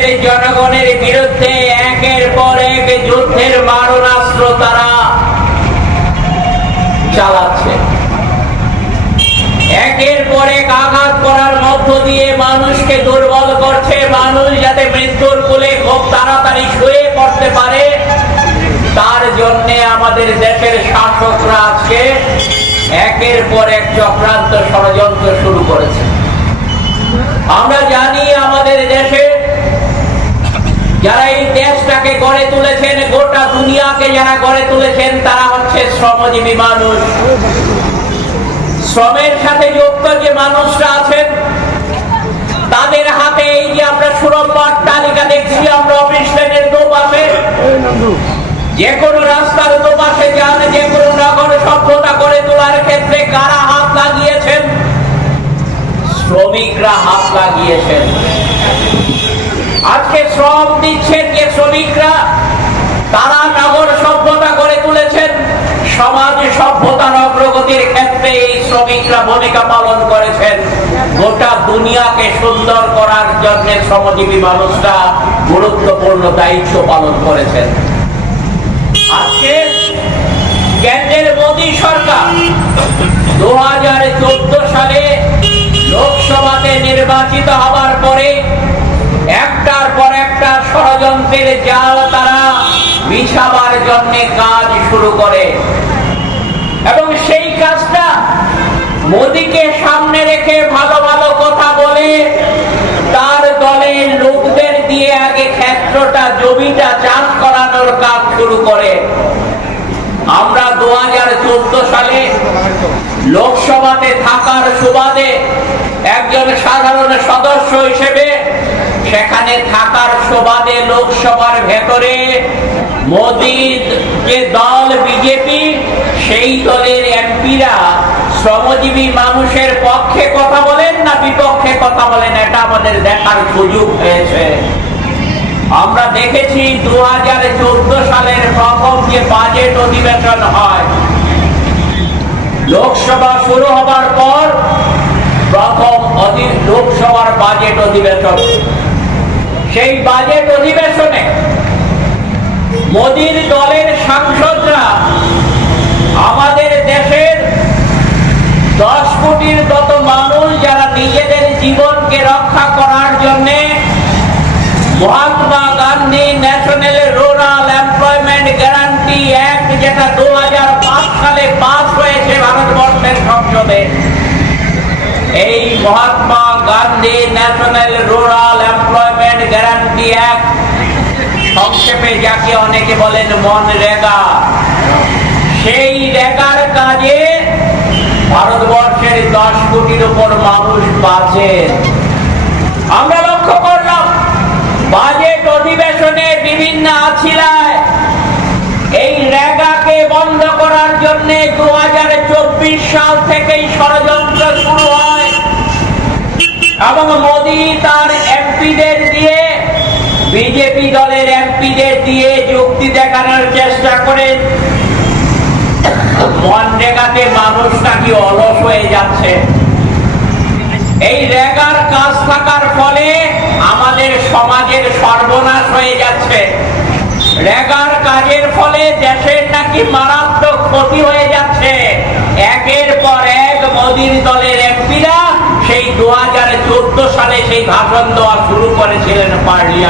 দেশের জনগণের বিরুদ্ধে একের পর এক যুদ্ধের মারণাস্ত্র তারা চালাচ্ছে। একের পর এক আঘাত করার মধ্য দিয়ে মানুষকে দুর্বল করছে, মানুষ যাতে মৃত্যুর কুলে খুব তাড়াতাড়ি শুয়ে পড়তে পারে, তার জন্যে আমাদের দেশের শাসকরা আজকে একের পর এক চক্রান্ত ষড়যন্ত্র শুরু করেছে। আমরা জানি আমাদের দেশের দুনিয়াকে যারা গড়ে তুলেছেন, তারা হচ্ছে শ্রমজীবী মানুষ। শ্রমের সাথে যুক্ত যে মানুষরা আছেন, তাদের হাতে এই যে আমরা সুরম্বার তালিকা দেখছি, আমরা অফিস লাইনের দুপাশে। যে কোনো রাস্তার দুপাশে যান যে কোনো নগর সভ্যতা করে তোলার ক্ষেত্রে কারা হাত লাগিয়েছেন? শ্রমিকরা হাত লাগিয়েছেন। আজকে শ্রম দিচ্ছেন যে শ্রমিকরা তারা নগর সভ্যতা করে তুলেছেন। সমাজ সভ্যতার অগ্রগতির ক্ষেত্রে এই শ্রমিকরা ভূমিকা পালন করেছেন। গোটা দুনিয়াকে সুন্দর করার জন্য শ্রমজীবী মানুষরা গুরুত্বপূর্ণ দায়িত্ব পালন করেছেন। আজকে কেন্দ্রের মোদী সরকার দু হাজার চোদ্দ সালে লোকসভাতে নির্বাচিত হবার পরে একটার পর একটা ষড়যন্ত্রের জাল তারা বিছাবার জন্য কাজ শুরু করে। এবং সেই কাজটা মোদিকে সামনে রেখে ভালো ভালো কথা বলে তার দলের লোকদের দিয়ে আগে ক্ষেত্রটা, জমিটা চাষ করানোর কাজ শুরু করে। আমরা দু হাজার চোদ্দ সালে লোকসভাতে থাকার সুবাদে একজন সাধারণ সদস্য হিসেবে সেখানে থাকার সুবাদে লোকসভার ভেতরে মোদীর যে দল বিজেপি, সেই দলের এমপিরা শ্রমজীবী মানুষের পক্ষে কথা বলেন না বিপক্ষে কথা বলেন, এটা আমাদের দেখার সুযোগ হয়েছে। আমরা দেখেছি দু হাজার চৌদ্দ সালের প্রথম যে বাজেট অধিবেশন হয়, লোকসভা শুরু হবার পর প্রথম লোকসভার বাজেট অধিবেশন। সেই বাজেট অধিবেশনে মোদীর দলের সাংসদরা আমাদের দেশের দশ কোটির মতো মানুষ যারা নিজেদের জীবনকে রক্ষা করার জন্যে Mahatma Gandhi national rural employment guarantee act, যেটা দু হাজার পাঁচ সালে পাস হয়েছে ভারতবর্ষের সংসদে। এই Mahatma Gandhi national rural guarantee এক সংক্ষেপে যাকে অনেকে বলেন মন রেগা। সেই রেগার কাজে ভারতবর্ষের দশ কোটির উপর মানুষ বাঁচেন। আমরা লক্ষ্য করলাম বাজেট অধিবেশনে বিভিন্ন আছিলায় এই রেগাকে বন্ধ করার জন্য দু সাল থেকেই ষড়যন্ত্র শুরু হয় এবং মোদী তার এমপিদের দিয়ে বিজেপি দলের এমপিদের দিয়ে যুক্তি দেখানোর চেষ্টা করেন মনরেগাতে মানুষ নাকি অলস হয়ে যাচ্ছে। এই রেগার কাজ থাকার ফলে আমাদের সমাজের সর্বনাশ হয়ে যাচ্ছে। রেগার কাজের ফলে দেশের নাকি মারাত্মক ক্ষতি হয়ে যাচ্ছে। একের পর এক মোদীর দলের এমপিরা সেই দু হাজার চোদ্দ সালে সেই ভাষণ দেওয়া শুরু করেছিলেন পার্লিয়া